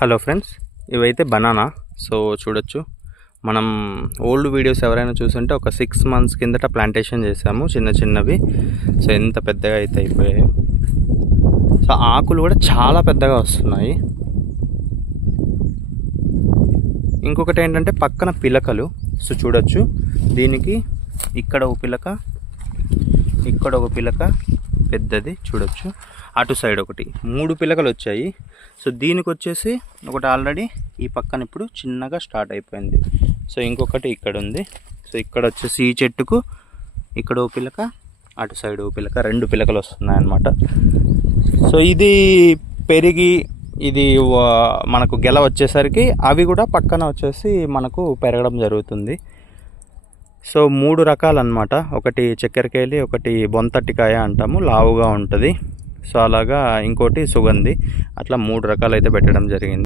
Hello friends, ఇవైతే banana. So చూడొచ్చు, మనం ఓల్డ్ వీడియోస్ ఎవరైనా చూసుంటే ఒక 6 months కిందట ప్లాంటేషన్ చేసాము, చిన్న చిన్నవి. సో ఎంత పెద్దగా అయితే అయిపోయాయి. సో ఆకులు కూడా చాలా పెద్దగా వస్తున్నాయి. ఇంకొకటి ఏంటంటే పక్కన పిలకలు. సో చూడొచ్చు, దీనికి ఇక్కడ ఒక పిలక, ఇక్కడ ఒక పిలక పెద్దది చూడొచ్చు, అటు సైడ్ ఒకటి, 3 పిలకలు వచ్చాయి. సో దీనికి వచ్చేసి ఒకటి ఆల్రెడీ ఈ పక్కన ఇప్పుడు చిన్నగా స్టార్ట్ అయిపోయింది. సో ఇంకొకటి ఇక్కడ ఉంది. సో ఇక్కడ వచ్చేసి ఈ చెట్టుకు ఇక్కడ ఓ పిలక, అటు సైడ్ ఓ పిలక, 2 పిలకలు వస్తున్నాయి అన్నమాట. సో ఇది పెరిగి ఇది మనకు గెల వచ్చేసరికి అవి కూడా పక్కన వచ్చేసి మనకు పెరగడం జరుగుతుంది. సో 3 రకాలు అన్నమాట. ఒకటి చక్కెరకేళి, ఒకటి బొంతట్టికాయ అంటాము, లావుగా ఉంటుంది. సో అలాగా ఇంకోటి సుగంధి, అట్లా 3 రకాలు అయితే పెట్టడం జరిగింది.